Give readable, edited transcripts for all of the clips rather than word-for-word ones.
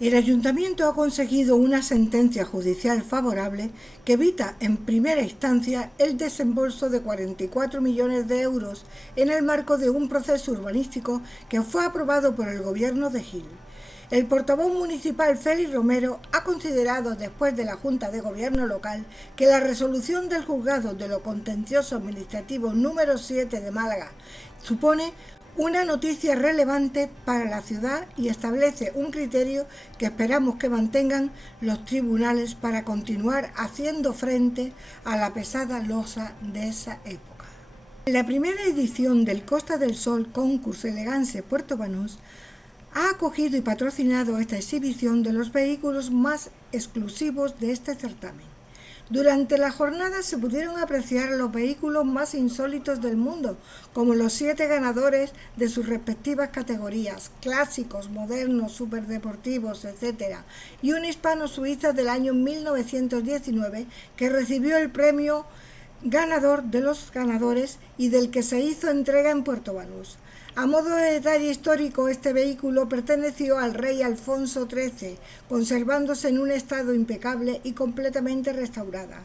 El Ayuntamiento ha conseguido una sentencia judicial favorable que evita en primera instancia el desembolso de 44 millones de euros en el marco de un proceso urbanístico que fue aprobado por el Gobierno de Gil. El portavoz municipal Félix Romero ha considerado, después de la Junta de Gobierno local, que la resolución del Juzgado de lo Contencioso Administrativo número 7 de Málaga supone una noticia relevante para la ciudad y establece un criterio que esperamos que mantengan los tribunales para continuar haciendo frente a la pesada losa de esa época. La primera edición del Costa del Sol Concurs Elegance Puerto Banús ha acogido y patrocinado esta exhibición de los vehículos más exclusivos de este certamen. Durante la jornada se pudieron apreciar los vehículos más insólitos del mundo, como los 7 ganadores de sus respectivas categorías, clásicos, modernos, superdeportivos, etc., y un hispano-suiza del año 1919 que recibió el premio ganador de los ganadores y del que se hizo entrega en Puerto Banús. A modo de detalle histórico, este vehículo perteneció al rey Alfonso XIII, conservándose en un estado impecable y completamente restaurada.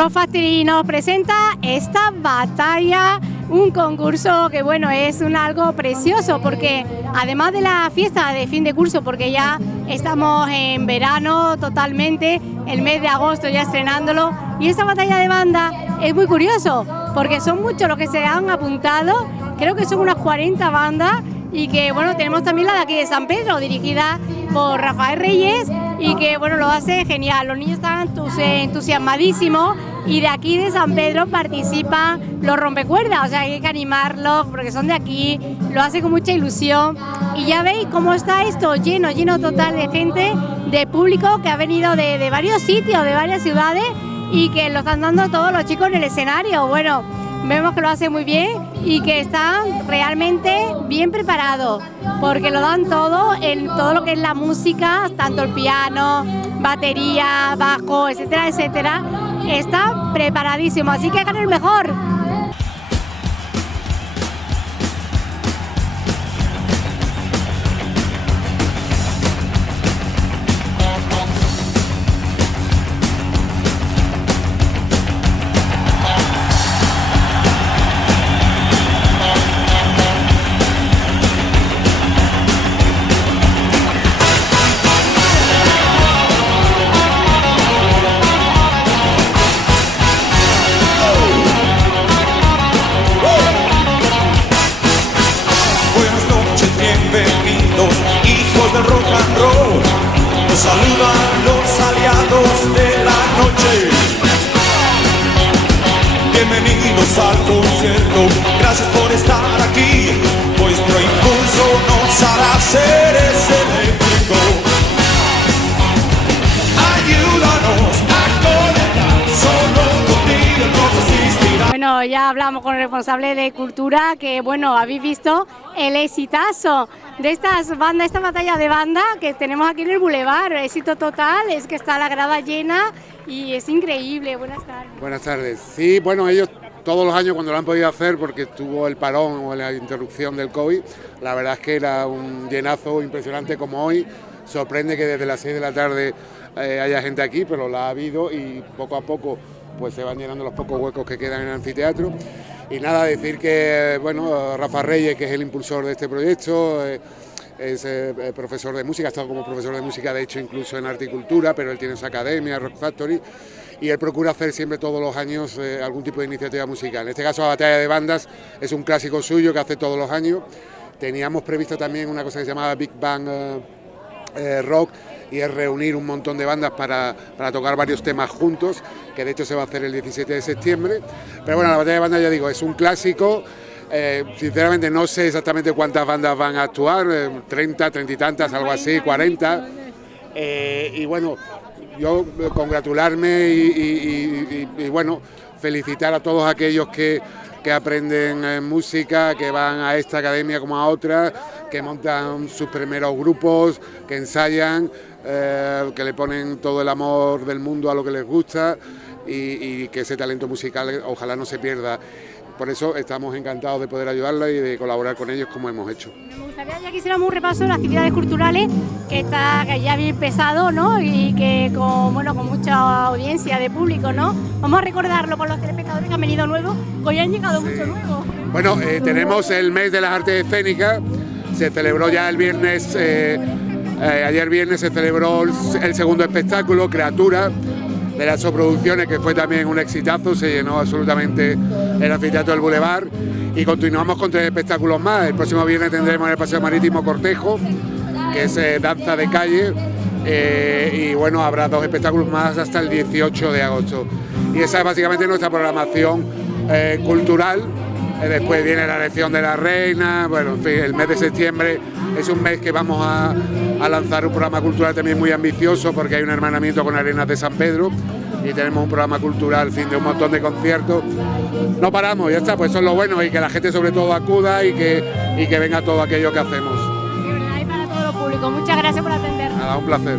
Rock Factory nos presenta esta batalla, un concurso que bueno, es algo precioso porque además de la fiesta de fin de curso, porque ya estamos en verano totalmente, el mes de agosto ya estrenándolo, y esta batalla de banda es muy curioso porque son muchos los que se han apuntado, creo que son unas 40 bandas, y que bueno, tenemos también la de aquí de San Pedro, dirigida por Rafael Reyes, y que bueno, lo hace genial, los niños están entusiasmadísimos, y de aquí de San Pedro participan los rompecuerdas, o sea, hay que animarlos porque son de aquí, lo hace con mucha ilusión, y ya veis cómo está esto, lleno total de gente, de público que ha venido de varios sitios, de varias ciudades, y que lo están dando todos los chicos en el escenario. Bueno, vemos que lo hace muy bien y que están realmente bien preparados, porque lo dan todo en todo lo que es la música, tanto el piano, batería, bajo, etcétera, etcétera. Está preparadísimo, así que hagan el mejor. Saludan los aliados de la noche. Bienvenidos al concierto, gracias por estar aquí. Vuestro impulso nos hará seres eléctricos. Ayúdanos a conectar, solo contigo el mundo existirá. Bueno, ya hablamos con el responsable de Cultura, que bueno, habéis visto el exitazo de estas bandas, esta batalla de banda que tenemos aquí en el Boulevard, éxito total, es que está la grada llena y es increíble. Buenas tardes. Buenas tardes. Sí, bueno, ellos todos los años cuando lo han podido hacer, porque estuvo el parón o la interrupción del COVID, la verdad es que era un llenazo impresionante como hoy. Sorprende que desde las 6 de la tarde haya gente aquí, pero la ha habido y poco a poco pues se van llenando los pocos huecos que quedan en el anfiteatro. Y nada, decir que bueno, Rafa Reyes, que es el impulsor de este proyecto, es profesor de música, ha estado como profesor de música, de hecho incluso en Arte y Cultura, pero él tiene su academia, Rock Factory, y él procura hacer siempre todos los años algún tipo de iniciativa musical. En este caso la batalla de bandas es un clásico suyo que hace todos los años. Teníamos previsto también una cosa que se llamaba Big Bang Rock, y es reunir un montón de bandas para tocar varios temas juntos, que de hecho se va a hacer el 17 de septiembre. Pero bueno, la batalla de bandas, ya digo, es un clásico. Sinceramente no sé exactamente cuántas bandas van a actuar, 30, 30 y tantas, algo así, 40. Y bueno, yo congratularme y bueno, felicitar a todos aquellos que aprenden música, que van a esta academia como a otras, que montan sus primeros grupos, que ensayan, que le ponen todo el amor del mundo a lo que les gusta y que ese talento musical ojalá no se pierda. Por eso estamos encantados de poder ayudarla y de colaborar con ellos como hemos hecho. Me gustaría ya que hiciéramos un repaso de las actividades culturales que ya había empezado, ¿no? Y que con mucha audiencia de público, ¿no? Vamos a recordarlo con los telespectadores que han venido nuevos, que hoy han llegado muchos nuevos. Bueno, tenemos el mes de las artes escénicas, se celebró ya el viernes, ayer viernes se celebró el segundo espectáculo, Criatura, de las Producciones, que fue también un exitazo, se llenó absolutamente el anfiteatro del Boulevard, y continuamos con 3 espectáculos más. El próximo viernes tendremos en el Paseo Marítimo Cortejo, que es danza de calle, y bueno, habrá 2 espectáculos más hasta el 18 de agosto. Y esa es básicamente nuestra programación cultural. Después viene la elección de la reina, bueno, en fin, el mes de septiembre es un mes que vamos a lanzar un programa cultural también muy ambicioso, porque hay un hermanamiento con Arenas de San Pedro y tenemos un programa cultural, fin de un montón de conciertos. No paramos, ya está, pues eso es lo bueno, y que la gente sobre todo acuda y que venga todo aquello que hacemos. De verdad, y para todo lo público. Muchas gracias por atendernos. Nada, un placer.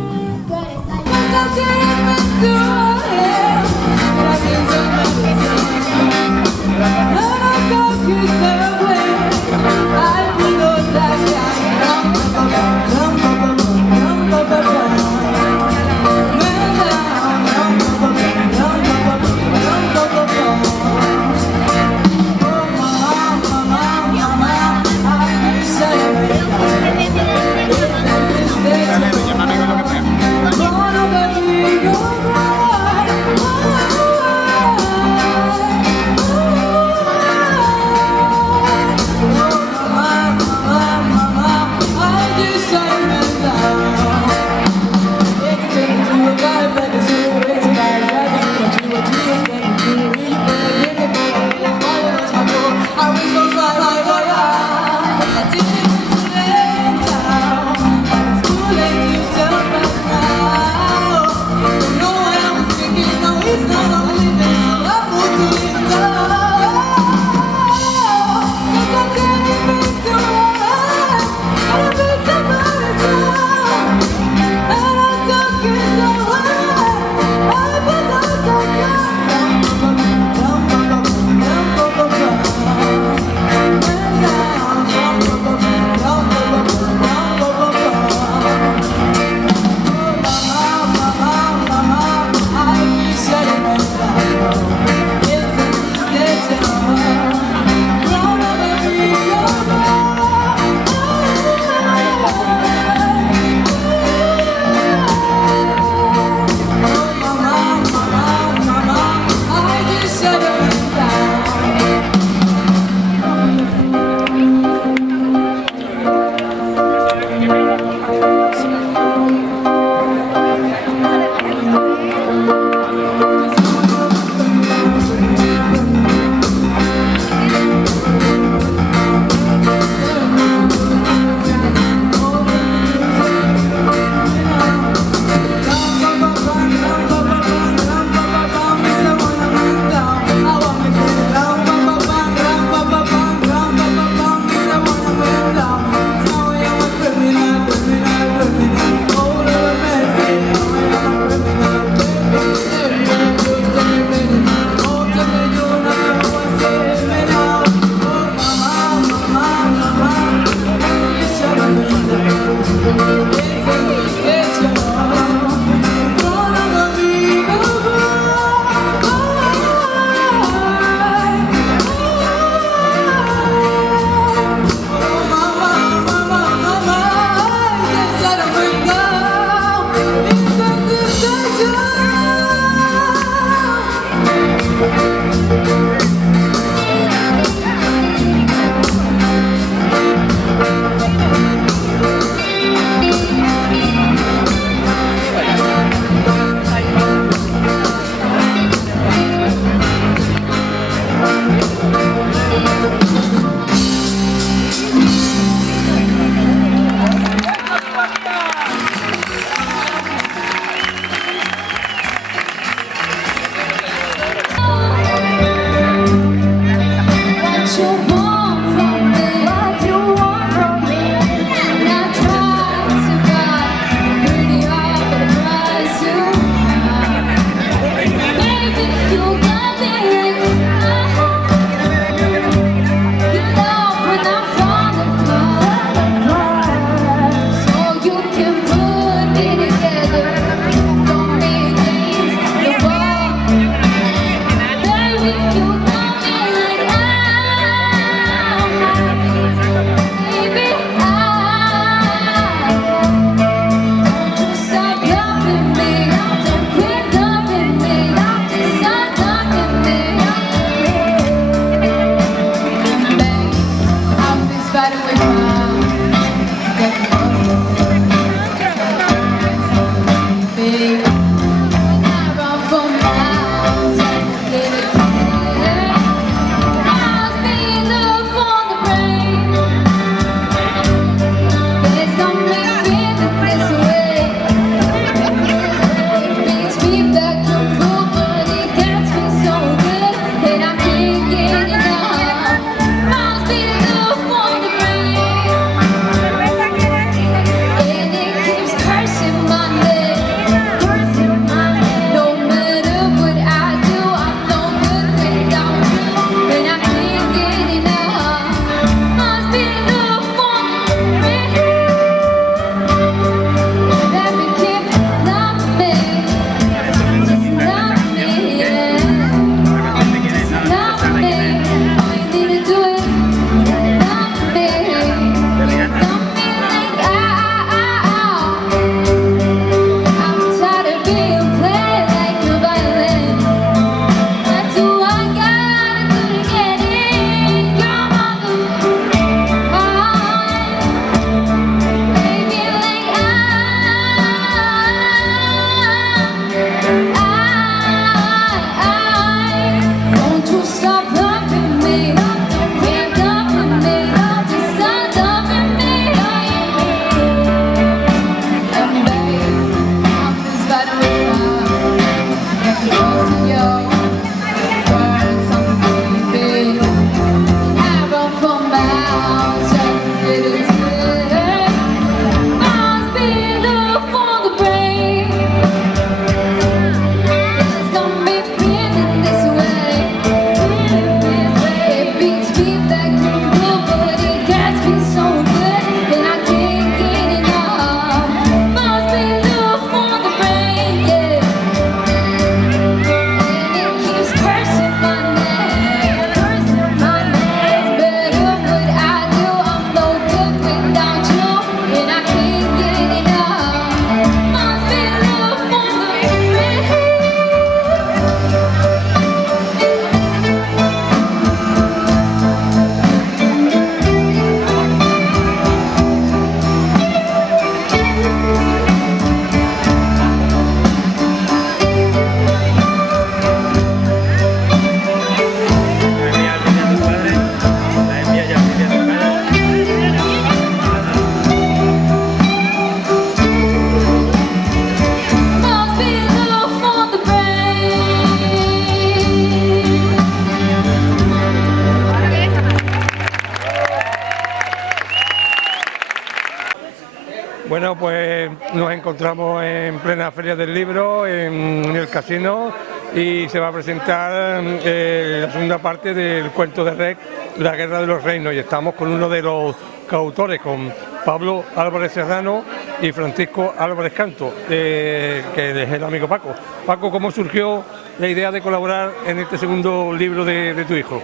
Bueno, pues nos encontramos en plena Feria del Libro, en el casino, y se va a presentar la segunda parte del cuento de Rec, La Guerra de los Reinos, y estamos con uno de los coautores, con Pablo Álvarez Serrano y Francisco Álvarez Canto, que es el amigo Paco. Paco, ¿cómo surgió la idea de colaborar en este segundo libro de tu hijo?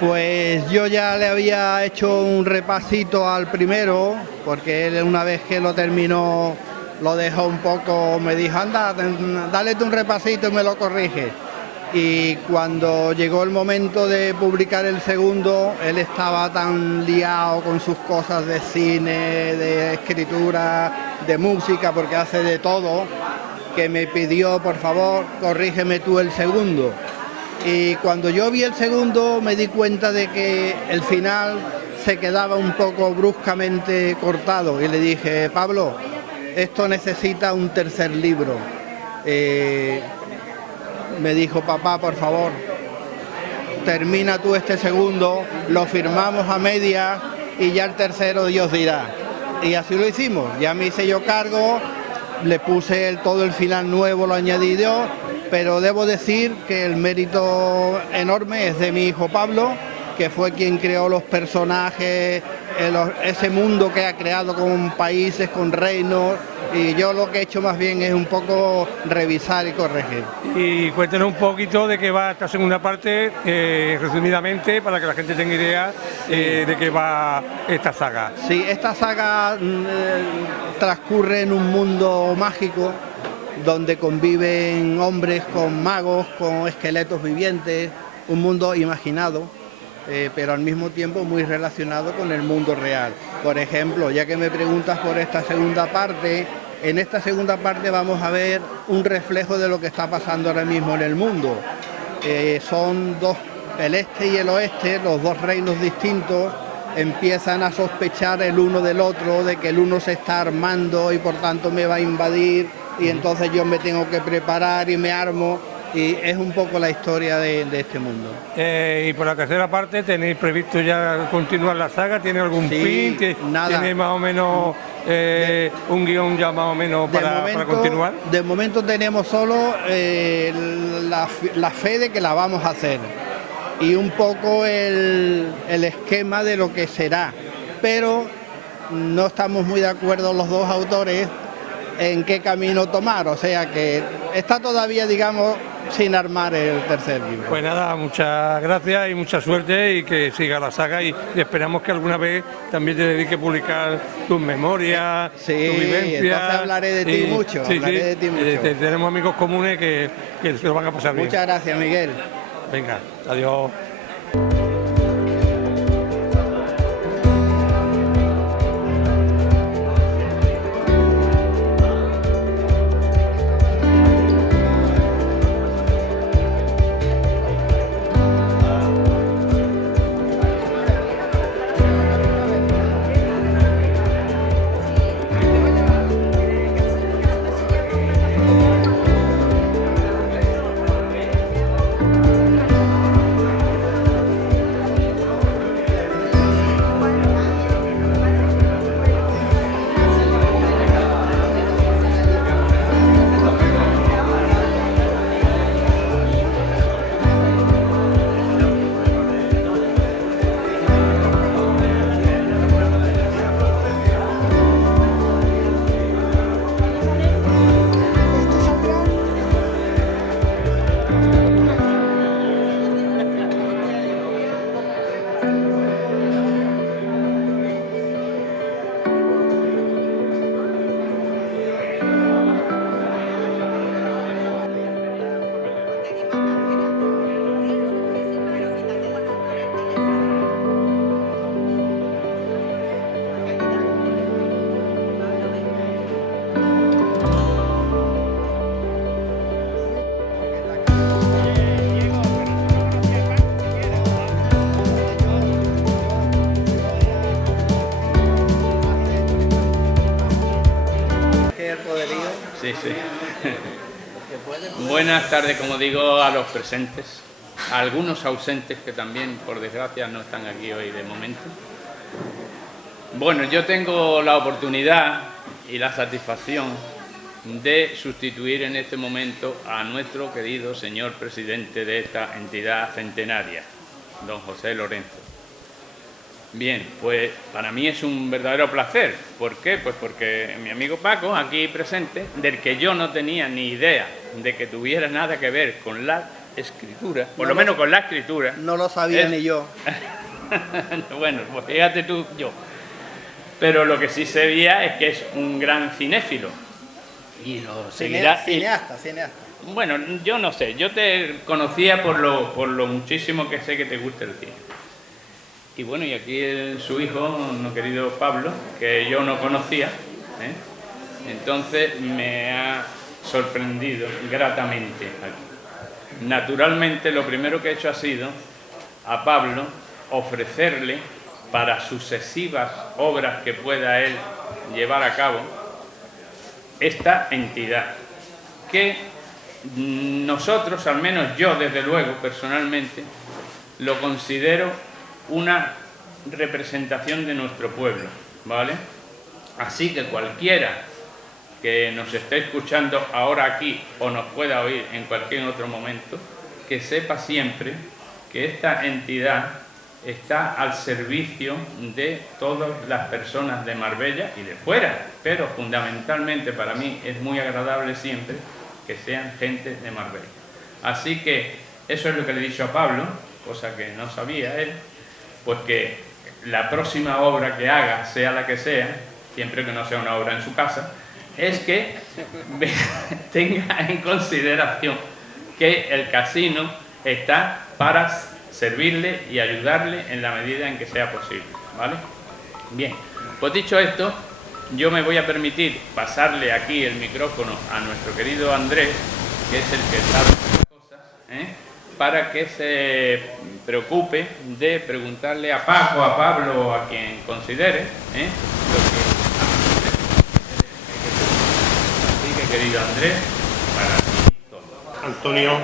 Pues yo ya le había hecho un repasito al primero, porque él una vez que lo terminó lo dejó un poco, me dijo, anda, dale tú un repasito y me lo corrige. Y cuando llegó el momento de publicar el segundo, él estaba tan liado con sus cosas de cine, de escritura, de música, porque hace de todo, que me pidió, por favor, corrígeme tú el segundo. Y cuando yo vi el segundo me di cuenta de que el final se quedaba un poco bruscamente cortado y le dije, Pablo, esto necesita un tercer libro. Me dijo, papá, por favor, termina tú este segundo, lo firmamos a medias y ya el tercero Dios dirá. Y así lo hicimos, ya me hice yo cargo, le puse todo el final nuevo, lo añadí yo, pero debo decir que el mérito enorme es de mi hijo Pablo, que fue quien creó los personajes, ese mundo que ha creado con países, con reinos, y yo lo que he hecho más bien es un poco revisar y corregir. Y cuéntenos un poquito de qué va esta segunda parte, resumidamente, para que la gente tenga idea de qué va esta saga. Sí, esta saga transcurre en un mundo mágico, donde conviven hombres con magos, con esqueletos vivientes, un mundo imaginado, pero al mismo tiempo muy relacionado con el mundo real. Por ejemplo, ya que me preguntas por esta segunda parte, en esta segunda parte vamos a ver un reflejo de lo que está pasando ahora mismo en el mundo. Son dos, el este y el oeste, los dos reinos distintos, empiezan a sospechar el uno del otro, de que el uno se está armando y por tanto me va a invadir, y entonces yo me tengo que preparar y me armo, y es un poco la historia de este mundo. Y por la tercera parte, ¿tenéis previsto ya continuar la saga? ¿Tiene algún fin? ¿Tiene más o menos un guión ya más o menos para continuar? De momento tenemos solo la fe de que la vamos a hacer y un poco el esquema de lo que será, pero no estamos muy de acuerdo los dos autores en qué camino tomar, o sea que está todavía, digamos, sin armar el tercer libro. Pues nada, muchas gracias y mucha suerte y que siga la saga y esperamos que alguna vez también te dedique a publicar tus memorias, tu vivencia. Entonces hablaré de ti mucho, de ti mucho. Tenemos amigos comunes que se lo van a pasar bien. Muchas gracias, Miguel. Venga, adiós. Sí, sí. Buenas tardes, como digo, a los presentes, a algunos ausentes que también, por desgracia, no están aquí hoy de momento. Bueno, yo tengo la oportunidad y la satisfacción de sustituir en este momento a nuestro querido señor presidente de esta entidad centenaria, don José Lorenzo. Bien, pues para mí es un verdadero placer. ¿Por qué? Pues porque mi amigo Paco, aquí presente, del que yo no tenía ni idea de que tuviera nada que ver con la escritura, por lo menos con la escritura. No lo sabía ni yo. Bueno, pues fíjate tú, yo. Pero lo que sí sabía es que es un gran cinéfilo. Y lo seguirá. Cineasta. Bueno, yo no sé, yo te conocía por lo muchísimo que sé que te gusta el cine. Y bueno, y aquí su hijo, nuestro querido Pablo, que yo no conocía, entonces me ha sorprendido gratamente aquí. Naturalmente, lo primero que he hecho ha sido a Pablo ofrecerle para sucesivas obras que pueda él llevar a cabo esta entidad, que nosotros, al menos yo desde luego personalmente, lo considero una representación de nuestro pueblo, ¿vale? Así que cualquiera que nos esté escuchando ahora aquí o nos pueda oír en cualquier otro momento, que sepa siempre que esta entidad está al servicio de todas las personas de Marbella y de fuera, pero fundamentalmente para mí es muy agradable siempre que sean gente de Marbella. Así que eso es lo que le he dicho a Pablo, cosa que no sabía él, pues que la próxima obra que haga, sea la que sea, siempre que no sea una obra en su casa, es que tenga en consideración que el casino está para servirle y ayudarle en la medida en que sea posible, ¿vale? Bien, pues dicho esto, yo me voy a permitir pasarle aquí el micrófono a nuestro querido Andrés, que es el que sabe las cosas, para que se preocupe de preguntarle a Paco, a Pablo, a quien considere, lo que así que, querido Andrés, para ti todo. Antonio,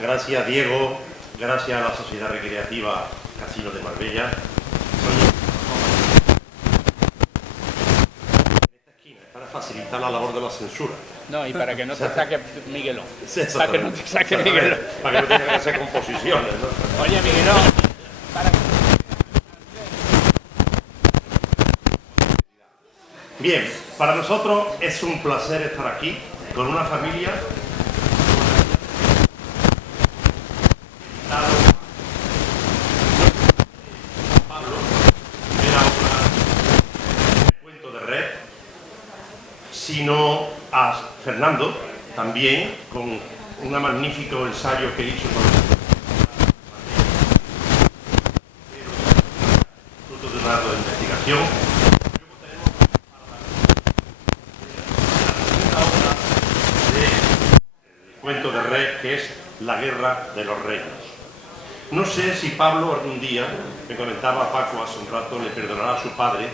gracias Diego, gracias a la Sociedad Recreativa Casino de Marbella. En esta esquina, para facilitar la labor de la censura. No, y para que no te saque Miguelón. Sí, para que no te saque Miguelón. Para que no tenga que hacer composiciones, ¿no? Oye, Miguelón, Bien, para nosotros es un placer estar aquí con una familia. Pablo era un cuento de red, sino a Fernando también con un magnífico ensayo que hizo con fruto de una de investigación. Luego tenemos la segunda obra del cuento de red, que es La Guerra de los Reinos. No sé si Pablo algún día, me comentaba Paco hace un rato, le perdonará a su padre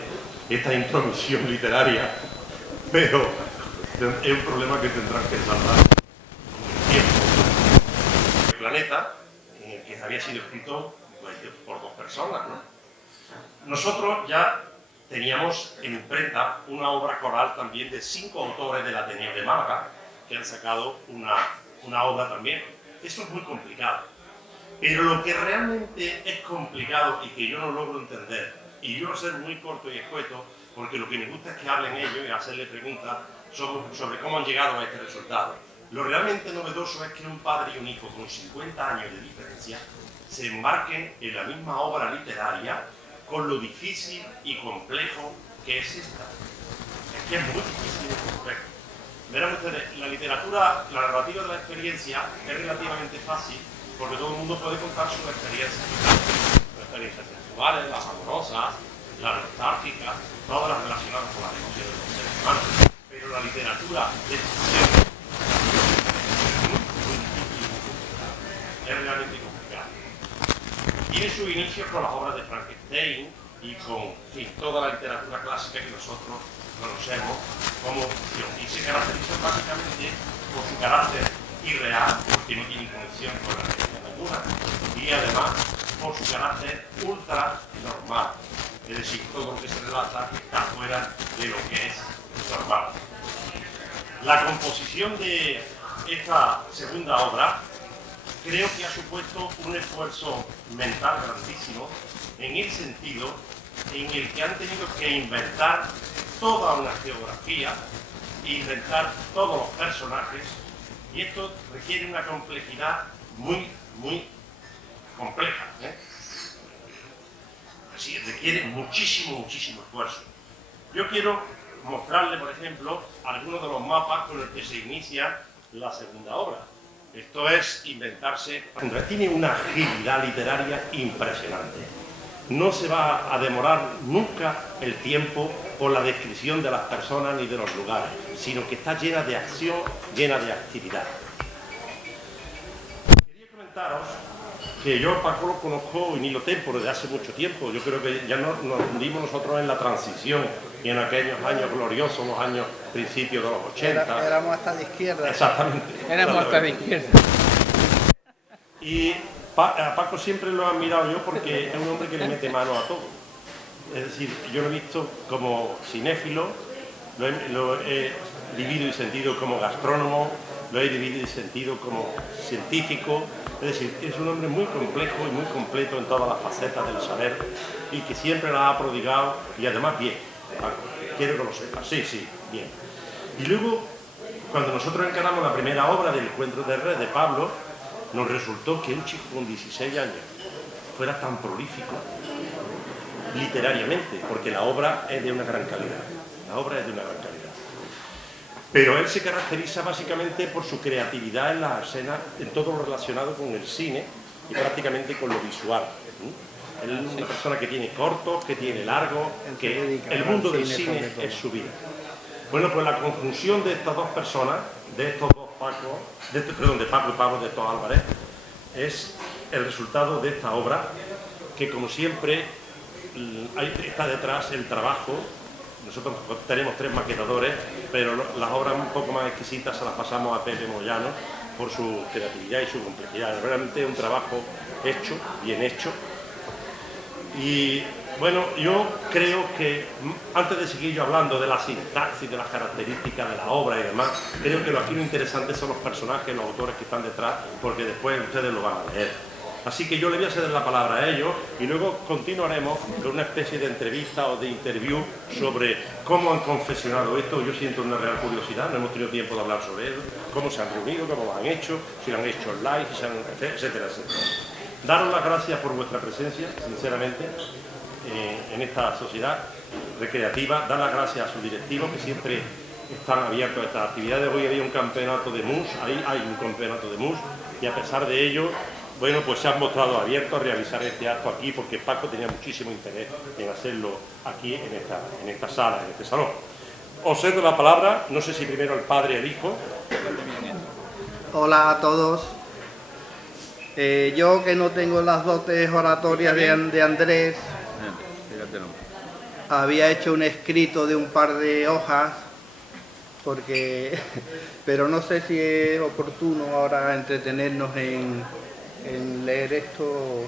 esta introducción literaria, pero es un problema que tendrán que saldar con el tiempo. El planeta, que había sido escrito por dos personas, ¿no? Nosotros ya teníamos en imprenta una obra coral también de 5 autores del Ateneo de Málaga, que han sacado una obra también. Esto es muy complicado. Pero lo que realmente es complicado y que yo no logro entender, y yo voy a ser muy corto y escueto, porque lo que me gusta es que hablen ellos y hacerle preguntas sobre cómo han llegado a este resultado. Lo realmente novedoso es que un padre y un hijo con 50 años de diferencia se embarquen en la misma obra literaria con lo difícil y complejo que es esta. Es que es muy difícil y complejo. Verán ustedes, la literatura, la narrativa de la experiencia es relativamente fácil porque todo el mundo puede contar sus experiencias, las experiencias sexuales, las amorosas, las nostálgicas, todas las relacionadas con las emociones de los seres humanos. Pero la literatura de ficción es realmente complicada. Tiene su inicio con las obras de Frankenstein y con toda la literatura clásica que nosotros conocemos como ficción. Y se caracteriza básicamente por su carácter irreal, porque no tiene conexión con la realidad alguna, y además por su carácter ultra normal. Es decir, todo lo que se relata está fuera de lo que es normal. La composición de esta segunda obra creo que ha supuesto un esfuerzo mental grandísimo en el sentido en el que han tenido que inventar toda una geografía, inventar todos los personajes, y esto requiere una complejidad muy compleja, Así requiere muchísimo esfuerzo. Yo quiero mostrarle, por ejemplo, algunos de los mapas con los que se inicia la segunda obra. Esto es inventarse. Tiene una agilidad literaria impresionante. No se va a demorar nunca el tiempo por la descripción de las personas ni de los lugares, sino que está llena de acción, llena de actividad. Quería comentaros que yo a Paco lo conozco en hilo tempo desde hace mucho tiempo. Yo creo que ya nos hundimos nosotros en la transición y en aquellos años gloriosos, los años principios de los 80. Éramos hasta de izquierda. Exactamente. Éramos hasta de izquierda. Y A Paco siempre lo he admirado yo porque es un hombre que le mete mano a todo. Es decir, yo lo he visto como cinéfilo, lo he vivido y sentido como gastrónomo, lo he vivido y sentido como científico. Es decir, es un hombre muy complejo y muy completo en todas las facetas del saber y que siempre la ha prodigado y además bien. Paco, quiero que lo sepas. Sí, sí, bien. Y luego, cuando nosotros encaramos la primera obra del Cuento de Red de Pablo, nos resultó que un chico con 16 años fuera tan prolífico literariamente, porque la obra es de una gran calidad. La obra es de una gran calidad. Pero él se caracteriza básicamente por su creatividad en las escenas, en todo lo relacionado con el cine y prácticamente con lo visual. Él es una persona que tiene cortos, que tiene largos, que el mundo del cine es su vida. Bueno, pues la conjunción de estas dos personas, de estos dos Pacos, de Paco y Pablo, de estos Álvarez, es el resultado de esta obra, que como siempre está detrás el trabajo. Nosotros tenemos 3 maquetadores, pero las obras un poco más exquisitas se las pasamos a Pepe Moyano por su creatividad y su complejidad. Realmente es un trabajo hecho, bien hecho. Y bueno, yo creo que antes de seguir yo hablando de la sintaxis, de las características de la obra y demás, creo que aquí lo interesante son los personajes, los autores que están detrás, porque después ustedes lo van a leer. Así que yo le voy a ceder la palabra a ellos y luego continuaremos con una especie de entrevista o de interview sobre cómo han confeccionado esto. Yo siento una real curiosidad, no hemos tenido tiempo de hablar sobre ello, cómo se han reunido, cómo lo han hecho, si lo han hecho online, etcétera, etcétera. Daros las gracias por vuestra presencia, sinceramente, en esta sociedad recreativa. Dar las gracias a sus directivos, que siempre están abiertos a estas actividades. Hoy había un campeonato de mus, ahí hay un campeonato de mus, y a pesar de ello, bueno, pues se han mostrado abiertos a realizar este acto aquí, porque Paco tenía muchísimo interés en hacerlo aquí, en esta sala, en este salón. Os cedo la palabra, no sé si primero el padre y el hijo. Hola a todos. Yo, que no tengo las dotes oratorias de Andrés, había hecho un escrito de un par de hojas, pero no sé si es oportuno ahora entretenernos en leer esto.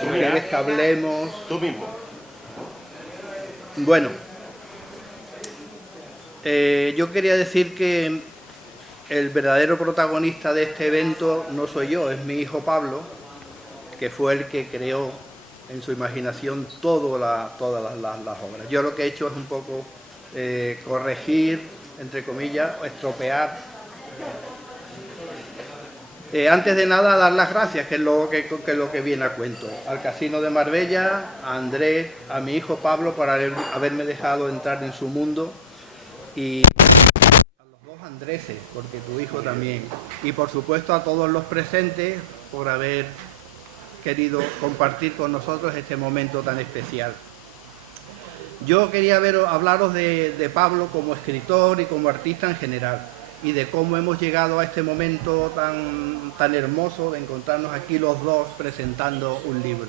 Si quieres que hablemos. Tú mismo. Bueno, yo quería decir que el verdadero protagonista de este evento no soy yo, es mi hijo Pablo, que fue el que creó en su imaginación todas las obras. Yo lo que he hecho es un poco corregir, entre comillas, o estropear. Antes de nada, dar las gracias, que es lo que viene a cuento. Al Casino de Marbella, a Andrés, a mi hijo Pablo, por haberme dejado entrar en su mundo, y a los dos Andreses, porque tu hijo también. Y por supuesto a todos los presentes por haber querido compartir con nosotros este momento tan especial. Yo quería hablaros de Pablo como escritor y como artista en general, y de cómo hemos llegado a este momento tan hermoso de encontrarnos aquí los dos presentando un libro.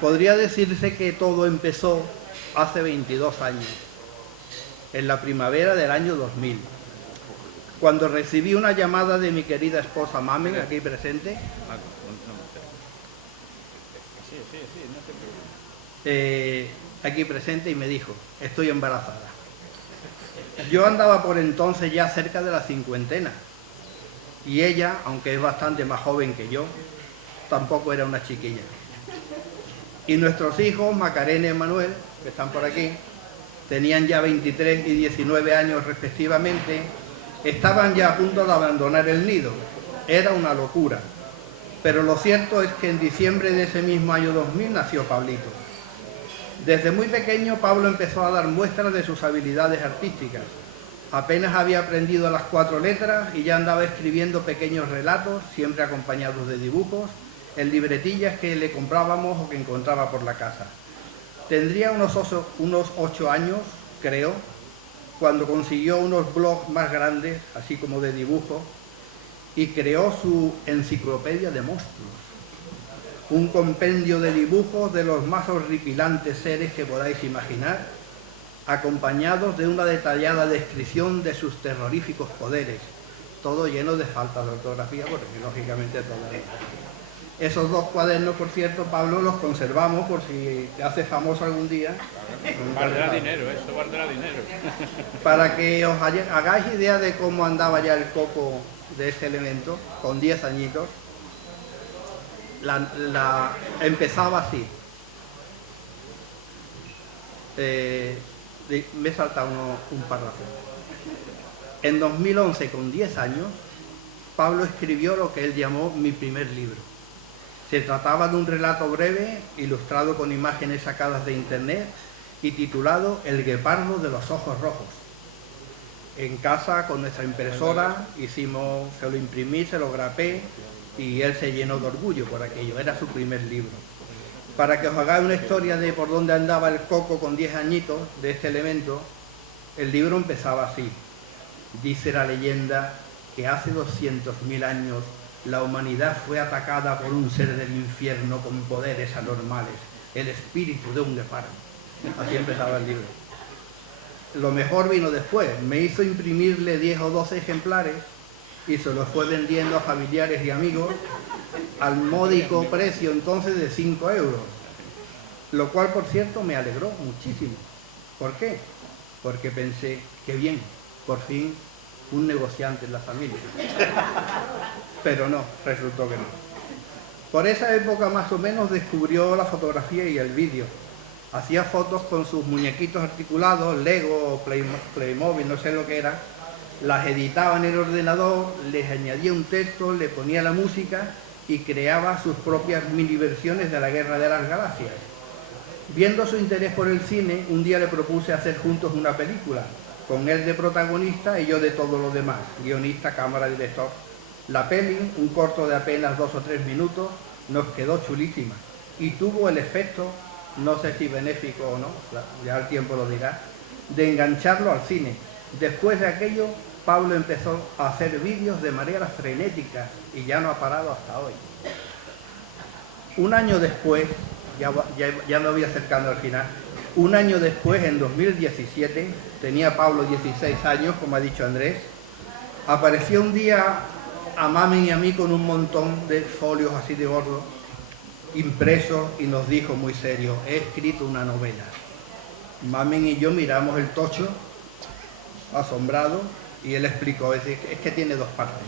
Podría decirse que todo empezó hace 22 años, en la primavera del año 2000, cuando recibí una llamada de mi querida esposa Mamen, aquí presente, y me dijo: estoy embarazada. Yo andaba por entonces ya cerca de la cincuentena, y ella, aunque es bastante más joven que yo, tampoco era una chiquilla. Y nuestros hijos, Macarena y Manuel, que están por aquí, tenían ya 23 y 19 años respectivamente, estaban ya a punto de abandonar el nido. Era una locura. Pero lo cierto es que en diciembre de ese mismo año 2000 nació Pablito. Desde muy pequeño Pablo empezó a dar muestras de sus habilidades artísticas. Apenas había aprendido las 4 letras y ya andaba escribiendo pequeños relatos, siempre acompañados de dibujos, en libretillas que le comprábamos o que encontraba por la casa. Tendría unos 8 años, creo, cuando consiguió unos blogs más grandes, así como de dibujos, y creó su enciclopedia de monstruos. Un compendio de dibujos de los más horripilantes seres que podáis imaginar, acompañados de una detallada descripción de sus terroríficos poderes, todo lleno de faltas de ortografía, porque lógicamente todo. Esos 2 cuadernos, por cierto, Pablo, los conservamos por si te hace famoso algún día. Valdrá dinero, eso valdrá dinero. Para que os hagáis idea de cómo andaba ya el coco de este elemento, con 10 añitos, empezaba así. Me he saltado un párrafo. En 2011, con 10 años, Pablo escribió lo que él llamó mi primer libro. Se trataba de un relato breve, ilustrado con imágenes sacadas de internet y titulado El guepardo de los ojos rojos. En casa, con nuestra impresora, se lo imprimí, se lo grapé y él se llenó de orgullo por aquello. Era su primer libro. Para que os hagáis una historia de por dónde andaba el coco con 10 añitos de este elemento, el libro empezaba así. Dice la leyenda que hace 200.000 años la humanidad fue atacada por un ser del infierno con poderes anormales, el espíritu de un guepardo. Así empezaba el libro. Lo mejor vino después. Me hizo imprimirle 10 o 12 ejemplares y se los fue vendiendo a familiares y amigos al módico precio entonces de 5 euros. Lo cual, por cierto, me alegró muchísimo. ¿Por qué? Porque pensé, qué bien, por fin un negociante en la familia. Pero no, resultó que no. Por esa época más o menos descubrió la fotografía y el vídeo. Hacía fotos con sus muñequitos articulados, Lego, Playmobil, no sé lo que era. Las editaba en el ordenador, les añadía un texto, le ponía la música y creaba sus propias mini versiones de la Guerra de las Galaxias. Viendo su interés por el cine, un día le propuse hacer juntos una película, con él de protagonista y yo de todo lo demás, guionista, cámara, director. La peli, un corto de apenas 2 o 3 minutos, nos quedó chulísima y tuvo el efecto, no sé si benéfico o no, ya el tiempo lo dirá, de engancharlo al cine. Después de aquello, Pablo empezó a hacer vídeos de manera frenética y ya no ha parado hasta hoy. Un año después, ya me voy acercando al final, un año después, en 2017, tenía Pablo 16 años, como ha dicho Andrés, apareció un día a Mami y a mí con un montón de folios así de gordos, impresos, y nos dijo muy serio, he escrito una novela. Mami y yo miramos el tocho, asombrados, y él explicó, es que tiene 2 partes.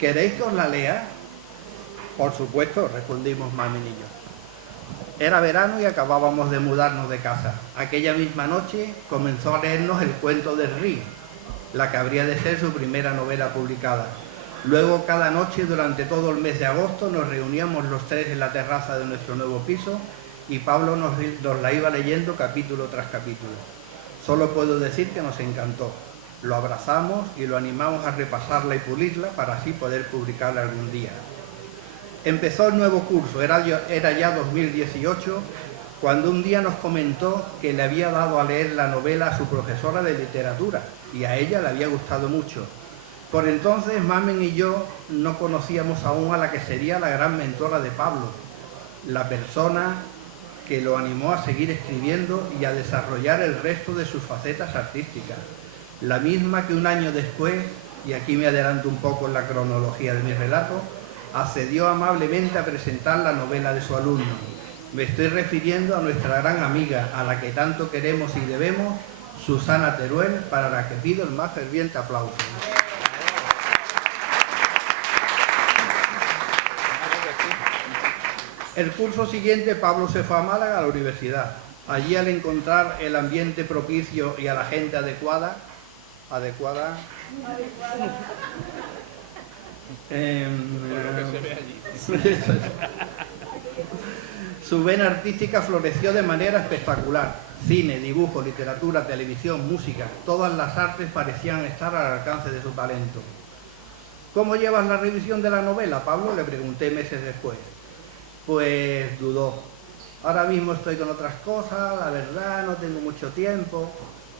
¿Queréis que os la lea? Por supuesto, respondimos Mami y yo. Era verano y acabábamos de mudarnos de casa. Aquella misma noche comenzó a leernos El cuento del río, la que habría de ser su primera novela publicada. Luego, cada noche durante todo el mes de agosto, nos reuníamos los 3 en la terraza de nuestro nuevo piso y Pablo nos la iba leyendo capítulo tras capítulo. Solo puedo decir que nos encantó. Lo abrazamos y lo animamos a repasarla y pulirla para así poder publicarla algún día. Empezó el nuevo curso, era ya 2018, cuando un día nos comentó que le había dado a leer la novela a su profesora de literatura y a ella le había gustado mucho. Por entonces, Mamen y yo no conocíamos aún a la que sería la gran mentora de Pablo, la persona que lo animó a seguir escribiendo y a desarrollar el resto de sus facetas artísticas. La misma que un año después, y aquí me adelanto un poco en la cronología de mi relato, accedió amablemente a presentar la novela de su alumno. Me estoy refiriendo a nuestra gran amiga, a la que tanto queremos y debemos, Susana Teruel, para la que pido el más ferviente aplauso. El curso siguiente, Pablo se fue a Málaga, a la universidad. Allí, al encontrar el ambiente propicio y a la gente adecuada, su vena artística floreció de manera espectacular. Cine, dibujo, literatura, televisión, música, todas las artes parecían estar al alcance de su talento. ¿Cómo llevas la revisión de la novela, Pablo?, le pregunté meses después. Pues dudó. Ahora mismo estoy con otras cosas, la verdad, no tengo mucho tiempo.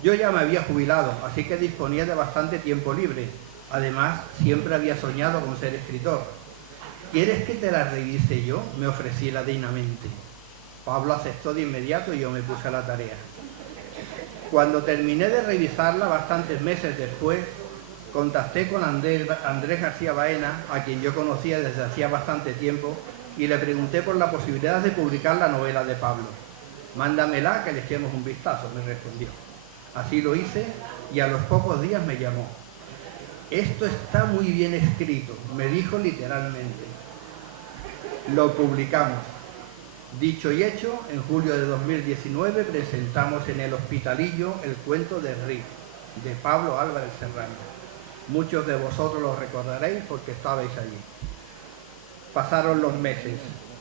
Yo ya me había jubilado, así que disponía de bastante tiempo libre. Además, siempre había soñado con ser escritor. ¿Quieres que te la revise yo?, me ofrecí ladinamente. Pablo aceptó de inmediato y yo me puse a la tarea. Cuando terminé de revisarla, bastantes meses después, Contacté con Andrés García Baena, a quien yo conocía desde hacía bastante tiempo, y le pregunté por la posibilidad de publicar la novela de Pablo. Mándamela, que le echemos un vistazo, me respondió. Así lo hice y a los pocos días me llamó. Esto está muy bien escrito, me dijo literalmente. Lo publicamos. Dicho y hecho, en julio de 2019 presentamos en el Hospitalillo el cuento de Rick, de Pablo Álvarez Serrano. Muchos de vosotros lo recordaréis porque estabais allí. Pasaron los meses.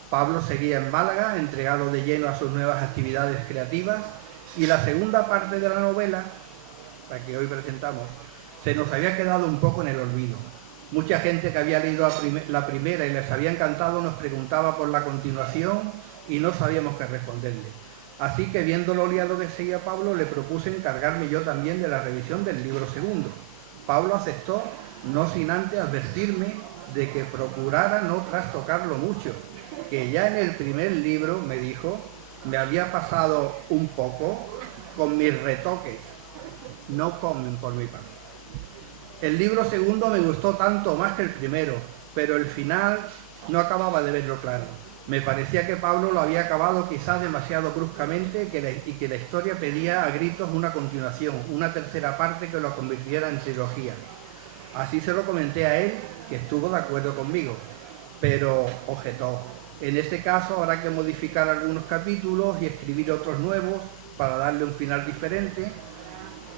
Pablo seguía en Málaga, entregado de lleno a sus nuevas actividades creativas, y la segunda parte de la novela, la que hoy presentamos, se nos había quedado un poco en el olvido. Mucha gente que había leído la primera y les había encantado nos preguntaba por la continuación y no sabíamos qué responderle. Así que, viendo lo liado que seguía Pablo, le propuse encargarme yo también de la revisión del libro segundo. Pablo aceptó, no sin antes advertirme de que procurara no trastocarlo mucho, que ya en el primer libro, me dijo, me había pasado un poco con mis retoques. No comen por mi parte. El libro segundo me gustó tanto más que el primero, pero el final no acababa de verlo claro. Me parecía que Pablo lo había acabado quizás demasiado bruscamente y que la historia pedía a gritos una continuación, una tercera parte que lo convirtiera en trilogía. Así se lo comenté a él, que estuvo de acuerdo conmigo, pero objetó. En este caso habrá que modificar algunos capítulos y escribir otros nuevos para darle un final diferente.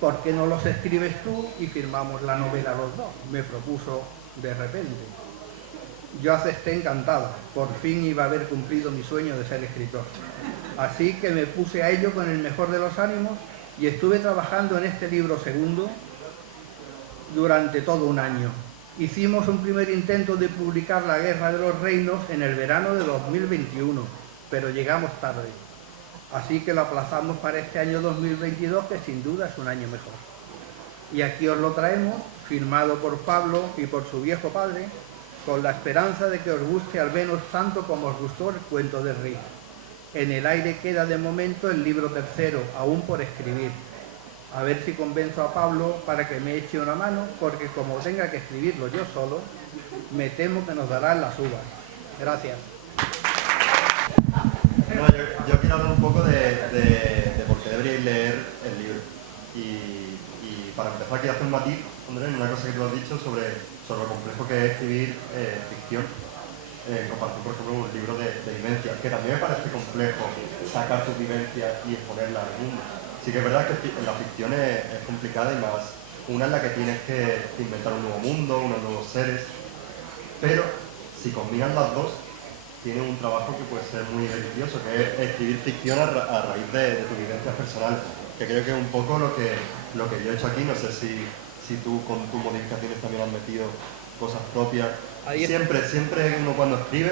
¿Por qué no los escribes tú y firmamos la novela los dos?, me propuso de repente. Yo acepté encantado, por fin iba a haber cumplido mi sueño de ser escritor. Así que me puse a ello con el mejor de los ánimos y estuve trabajando en este libro segundo durante todo un año. Hicimos un primer intento de publicar La Guerra de los Reinos en el verano de 2021, pero llegamos tarde. Así que lo aplazamos para este año 2022, que sin duda es un año mejor. Y aquí os lo traemos, firmado por Pablo y por su viejo padre, con la esperanza de que os guste al menos tanto como os gustó el cuento de Rick. En el aire queda de momento el libro tercero, aún por escribir. A ver si convenzo a Pablo para que me eche una mano, porque como tenga que escribirlo yo solo, me temo que nos darán las uvas. Gracias. No, yo quiero hablar un poco de por qué deberíais leer el libro. Y para empezar quiero hacer un matiz, Andrés, en una cosa que tú has dicho sobre lo complejo que es escribir ficción. En comparación, por ejemplo, con un libro de vivencias, que también me parece complejo sacar tus vivencias y exponerlas al mundo. Sí que es verdad que la ficción es complicada y más una en la que tienes que inventar un nuevo mundo, unos nuevos seres, pero si combinas las dos, tienes un trabajo que puede ser muy beneficioso, que es escribir ficción a raíz de tus vivencias personales, que creo que es un poco lo que yo he hecho aquí. No sé si tú con tus modificaciones también has metido cosas propias. Siempre uno cuando escribe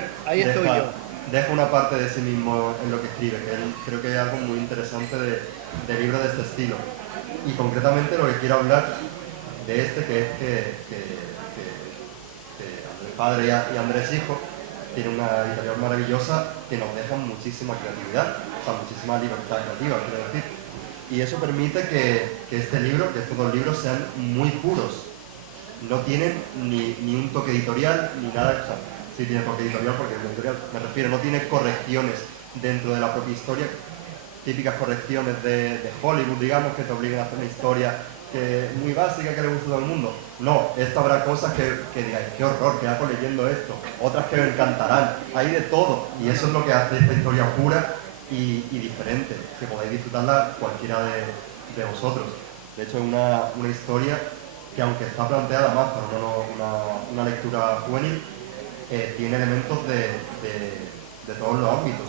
deja una parte de sí mismo en lo que escribe, que creo que es algo muy interesante de libros de este estilo. Y concretamente lo que quiero hablar de este, que es que Andrés Padre y Andrés Hijo tiene una editorial maravillosa que nos deja muchísima creatividad, o sea, muchísima libertad creativa, quiero decir. Y eso permite que estos dos libros sean muy puros. No tienen ni un toque editorial, ni nada. O sea, sí tiene toque editorial porque es editorial, me refiero, no tiene correcciones dentro de la propia historia, típicas correcciones de Hollywood, digamos, que te obligan a hacer una historia muy básica que le gusta a todo el mundo. No, esto habrá cosas que digáis, qué horror, qué hago leyendo esto, otras que me encantarán, hay de todo, y eso es lo que hace esta historia pura y diferente, que podéis disfrutarla cualquiera de vosotros. De hecho, es una historia que, aunque está planteada más para una lectura juvenil, tiene elementos de todos los ámbitos.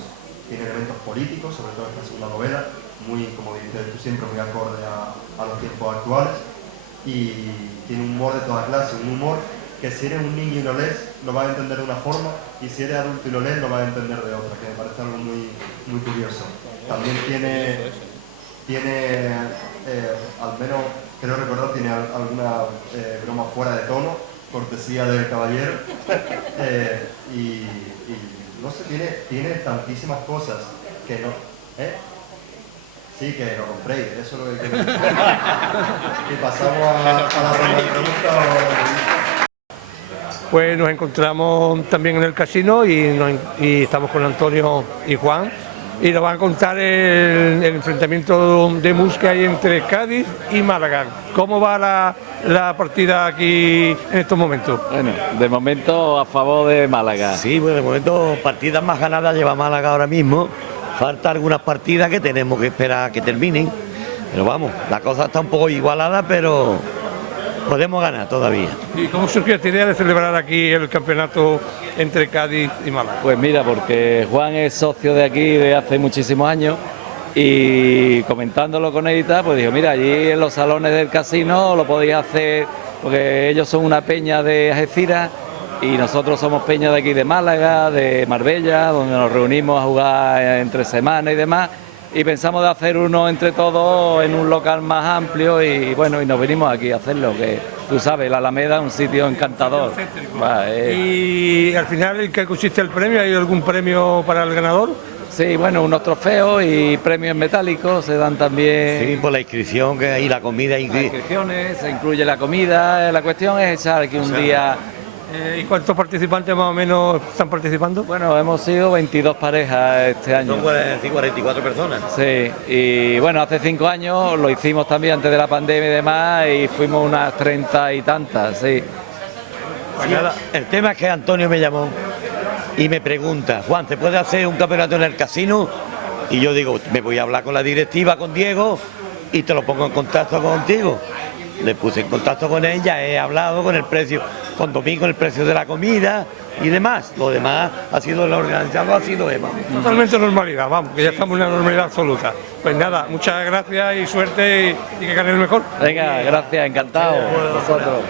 Tiene elementos políticos, sobre todo esta segunda novela, muy, como dices tú siempre, muy acorde a los tiempos actuales, y tiene un humor de toda clase, un humor que si eres un niño y lo lees, lo vas a entender de una forma, y si eres adulto y lo lees, lo vas a entender de otra, que me parece algo muy, muy curioso. También tiene al menos, creo recordar, tiene alguna broma fuera de tono, cortesía del caballero, y no sé, tiene tantísimas cosas que no... Sí, que lo compréis, eso es lo que quiero decir. Y pasamos a la ronda de preguntas. Pues nos encontramos también en el casino y estamos con Antonio y Juan y nos van a contar el enfrentamiento de mus que hay entre Cádiz y Málaga. ¿Cómo va la partida aquí en estos momentos? Bueno, de momento a favor de Málaga. Sí, bueno, de momento partidas más ganadas lleva Málaga ahora mismo. Falta algunas partidas que tenemos que esperar a que terminen. Pero vamos, la cosa está un poco igualada, pero podemos ganar todavía. ¿Y cómo surgió esta idea de celebrar aquí el campeonato entre Cádiz y Málaga? Pues mira, porque Juan es socio de aquí de hace muchísimos años y comentándolo con él y tal, pues dijo, mira, allí en los salones del casino lo podéis hacer, porque ellos son una peña de Algeciras y nosotros somos peña de aquí de Málaga, de Marbella, donde nos reunimos a jugar entre semanas y demás. Y pensamos de hacer uno entre todos en un local más amplio y bueno, y nos venimos aquí a hacerlo, que tú sabes, la Alameda es un sitio encantador. Y al final, ¿en qué consiste el premio? ¿Hay algún premio para el ganador? Sí, bueno, unos trofeos y premios metálicos se dan también. Sí, por la inscripción que hay, la comida. Las inscripciones, se incluye la comida, la cuestión es echar aquí un día. ¿Y cuántos participantes más o menos están participando? Bueno, hemos sido 22 parejas este año. Son 44 personas. Sí, y bueno, hace 5 años lo hicimos también antes de la pandemia y demás, y fuimos unas 30 y tantas, sí. Pues nada, el tema es que Antonio me llamó y me pregunta, Juan, ¿te puedes hacer un campeonato en el casino? Y yo digo, me voy a hablar con la directiva, con Diego, y te lo pongo en contacto contigo. Le puse en contacto con ella, he hablado con el precio, con Domingo, el precio de la comida y demás. Lo demás ha sido el organizado, ha sido Eva. Totalmente normalidad, vamos, que ya estamos en una normalidad absoluta. Pues nada, muchas gracias y suerte y que gane el mejor. Venga, gracias, encantado. Vosotros.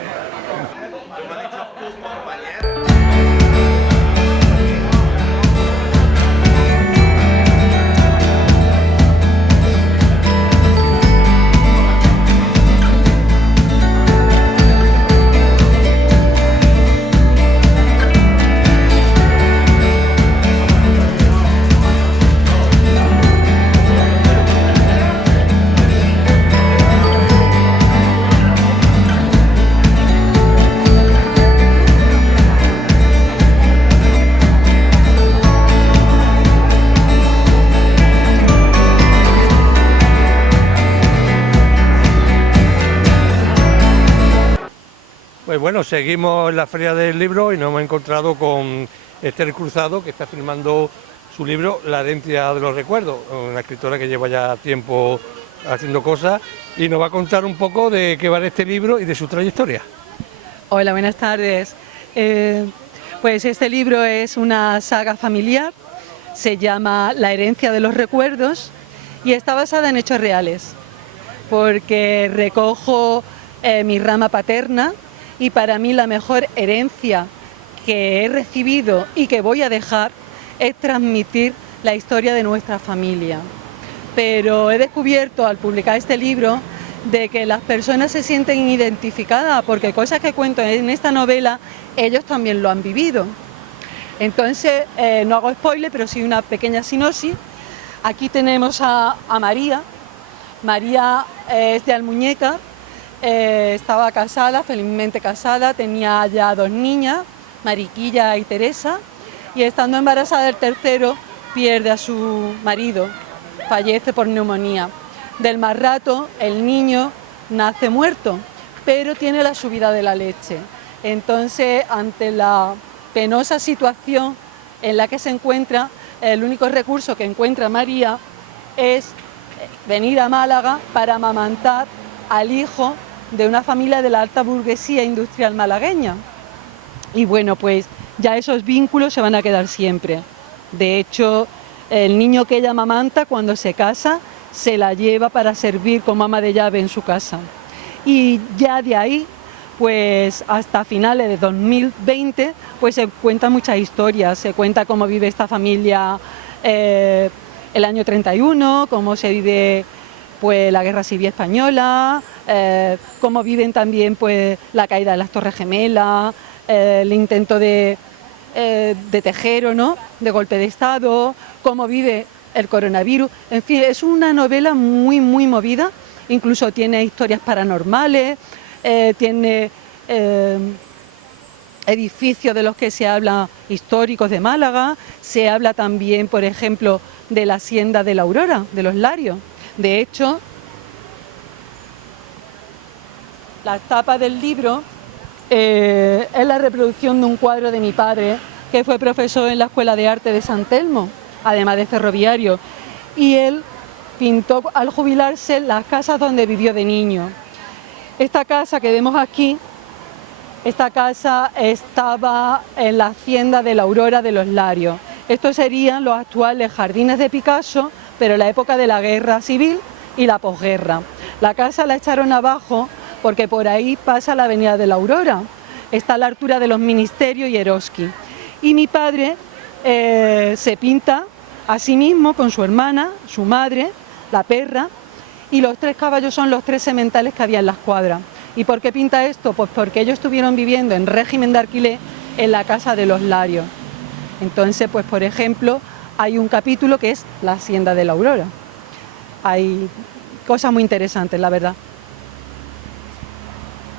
Pues bueno, seguimos en la Feria del Libro y nos hemos encontrado con Esther Cruzado, que está firmando su libro La herencia de los recuerdos, una escritora que lleva ya tiempo haciendo cosas y nos va a contar un poco de qué va este libro y de su trayectoria. Hola, buenas tardes. Pues este libro es una saga familiar, se llama La herencia de los recuerdos y está basada en hechos reales, porque recojo mi rama paterna y para mí la mejor herencia que he recibido y que voy a dejar es transmitir la historia de nuestra familia. Pero he descubierto al publicar este libro de que las personas se sienten identificadas porque cosas que cuento en esta novela ellos también lo han vivido. Entonces, no hago spoiler, pero sí una pequeña sinopsis. Aquí tenemos a María. María es de Almuñécar. Estaba casada, felizmente casada, tenía ya 2 niñas, Mariquilla y Teresa, y estando embarazada del tercero pierde a su marido, fallece por neumonía. Del más rato el niño nace muerto, pero tiene la subida de la leche. Entonces, ante la penosa situación en la que se encuentra, el único recurso que encuentra María es venir a Málaga para amamantar al hijo de una familia de la alta burguesía industrial malagueña. Y bueno, pues ya esos vínculos se van a quedar siempre. De hecho, el niño que ella amamanta cuando se casa se la lleva para servir como ama de llave en su casa. Y ya de ahí, pues hasta finales de 2020, pues se cuentan muchas historias. Se cuenta cómo vive esta familia el año 31, cómo se vive pues la Guerra Civil Española, cómo viven también pues la caída de las Torres Gemelas, el intento de Tejero, ¿no?, de golpe de Estado, cómo vive el coronavirus. En fin, es una novela muy, muy movida, incluso tiene historias paranormales, tiene edificios de los que se habla históricos de Málaga, se habla también, por ejemplo, de la hacienda de la Aurora, de los Larios. De hecho, la tapa del libro es la reproducción de un cuadro de mi padre, que fue profesor en la Escuela de Arte de San Telmo, además de ferroviario, y él pintó al jubilarse las casas donde vivió de niño. Esta casa que vemos aquí, esta casa estaba en la hacienda de la Aurora de los Larios. Estos serían los actuales jardines de Picasso, pero en la época de la guerra civil y la posguerra. La casa la echaron abajo porque por ahí pasa la avenida de la Aurora, está a la altura de los Ministerios y Eroski. Y mi padre se pinta a sí mismo con su hermana, su madre, la perra, y los 3 caballos son los 3 sementales que había en la escuadra. ¿Y por qué pinta esto? Pues porque ellos estuvieron viviendo en régimen de alquiler en la casa de los Larios. Entonces, pues por ejemplo, hay un capítulo que es la hacienda de la Aurora. Hay cosas muy interesantes, la verdad.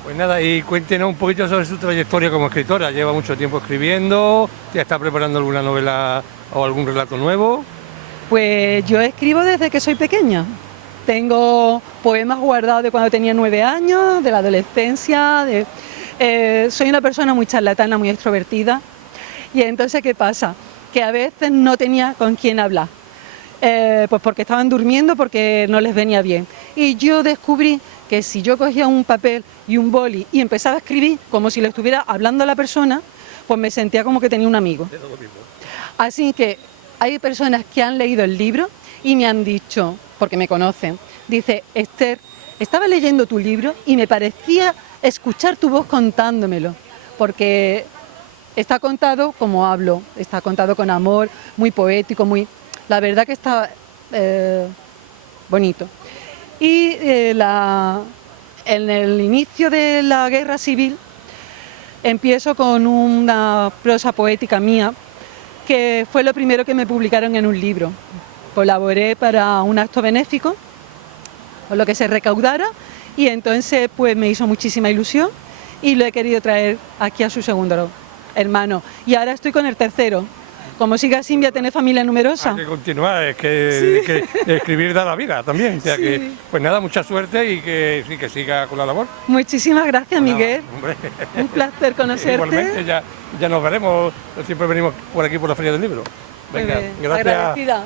Pues nada, y cuéntenos un poquito sobre su trayectoria como escritora. ¿Lleva mucho tiempo escribiendo? ¿Ya está preparando alguna novela o algún relato nuevo? Pues yo escribo desde que soy pequeña. Tengo poemas guardados de cuando tenía 9 años, de la adolescencia. Soy una persona muy charlatana, muy extrovertida. Y entonces, ¿qué pasa? Que a veces no tenía con quién hablar. Pues porque estaban durmiendo, porque no les venía bien. Y yo descubrí que si yo cogía un papel y un boli y empezaba a escribir como si le estuviera hablando a la persona, pues me sentía como que tenía un amigo. Así que hay personas que han leído el libro y me han dicho, porque me conocen, dice: Esther, estaba leyendo tu libro y me parecía escuchar tu voz contándomelo, porque está contado como hablo, está contado con amor, muy poético, muy... La verdad que está bonito. Y en el inicio de la guerra civil empiezo con una prosa poética mía, que fue lo primero que me publicaron en un libro. Colaboré para un acto benéfico, con lo que se recaudara, y entonces pues me hizo muchísima ilusión y lo he querido traer aquí a su segundo hermano. Y ahora estoy con el tercero. Como siga así, voy a tener familia numerosa. Hay que continuar, es que escribir da la vida también. O sea Sí. que, pues nada, mucha suerte y que siga con la labor. Muchísimas gracias, Nada, Miguel. hombre. Un placer conocerte. Igualmente, ya nos veremos. Siempre venimos por aquí por la Feria del Libro. Venga, Muy bien, gracias. agradecida.